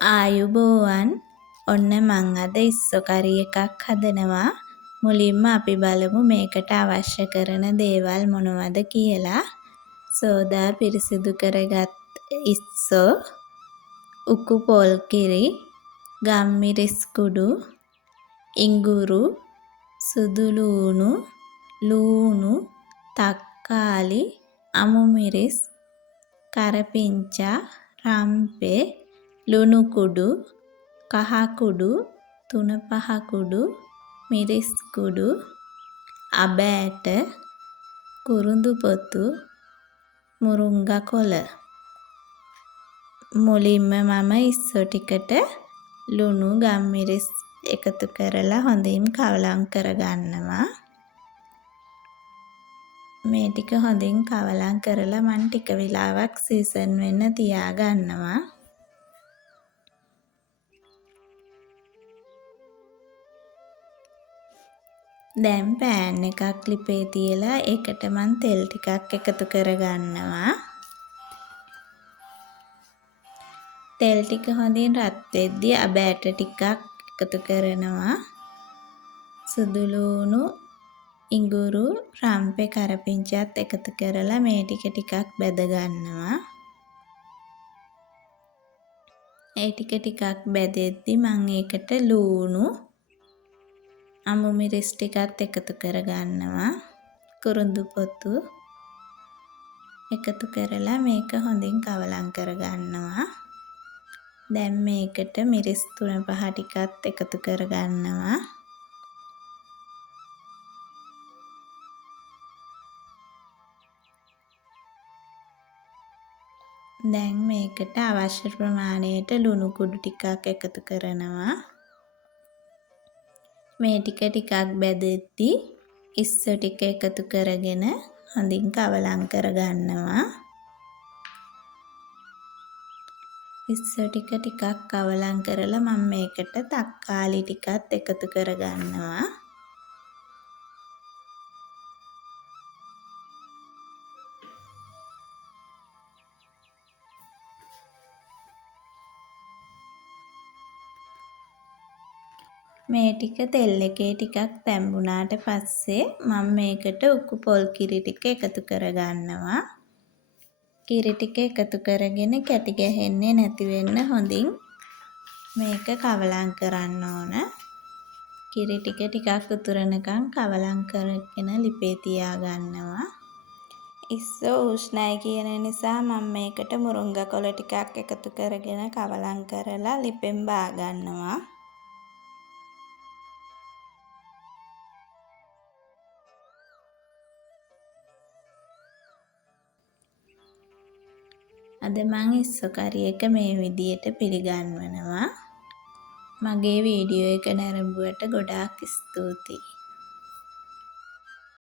ආයුබෝවන්. ඔන්න මං අද ඉස්සෝ කරි එකක් හදනවා. මුලින්ම අපි බලමු මේකට අවශ්‍ය කරන දේවල් මොනවද කියලා. සෝදා පිරිසිදු කරගත් ඉස්සෝ, උකු පොල් කිරි, ගම්මිරිස් කුඩු, ඉඟුරු, සුදු ලූණු, තක්කාලි, අමු මිරිස්, කරපිංචා, රම්පේ, ලුණු කුඩු, කහ කුඩු, තුණුපහ කුඩු, මිරිස් කුඩු, අබ ඇට, කුරුඳු පොතු, මුරුංගා කොළ. මුලින්ම මම ඉස්සෝ ටිකට ලුණු ගම්මිරිස් එකතු කරලා හොඳින් කවලම් කරගන්නවා. මේ ටික හොඳින් කවලම් කරලා මම ටික වෙලාවක් සීසන් වෙන්න තියාගන්නවා. දැන් පෑන් එකක් ලිපේ තියලා ඒකට මම තෙල් ටිකක් එකතු කරගන්නවා. තෙල් ටික හොඳින් රත් වෙද්දී අබ ඇට ටිකක් එකතු කරනවා. සුදු ලූණු, ඉඟුරු, රම්පේ, කරපිංචාත් එකතු කරලා මේ ටික ටිකක් බෙද ගන්නවා. ඒ ටික ටිකක් බෙදෙද්දි මම ඒකට ලූණු, අමු මිරිස් ටිකත් එකතු කරගන්නවා. කුරුඳු පොතු එකතු කරලා මේක හොඳින් කවලම් කරගන්නවා. දැන් මේකට මිරිස් තුන පහ ටිකත් එකතු කරගන්නවා. දැන් මේකට අවශ්‍ය ප්‍රමාණයට ලුණු කුඩු ටිකක් එකතු කරනවා. මේ ටික ටිකක් බෙදෙද්දී ඉස්සෝ ටික එකතු කරගෙන හොඳින් කවලම් කරගන්නවා. ඉස්සෝ ටික ටිකක් කවලම් කරලා මම මේකට තක්කාලි ටිකත් එකතු කරගන්නවා. මේ ටික තෙල් එකේ ටිකක් තැඹුණාට පස්සේ මම මේකට උකු පොල් කිරි ටික එකතු කරගන්නවා. කිරි ටික එකතු කරගෙන කැටි ගැහෙන්නේ නැති වෙන්න හොඳින් මේක කවලම් කරන්න ඕන. කිරි ටික ටිකක් උතුරනකම් කවලම් කරගෙන ලිපේ තියාගන්නවා. ඉස්සෝ උෂ්ණයි කියන නිසා මම මේකට මුරුංගා කොළ ටිකක් එකතු කරගෙන කවලම් කරලා ලිපෙන් බා ගන්නවා. අද මං ඉස්සෝ කරි එක මේ විදියට පිළිගන්වනවා. මගේ වීඩියෝ එක නැරඹුවට ගොඩාක් ස්තුතියි.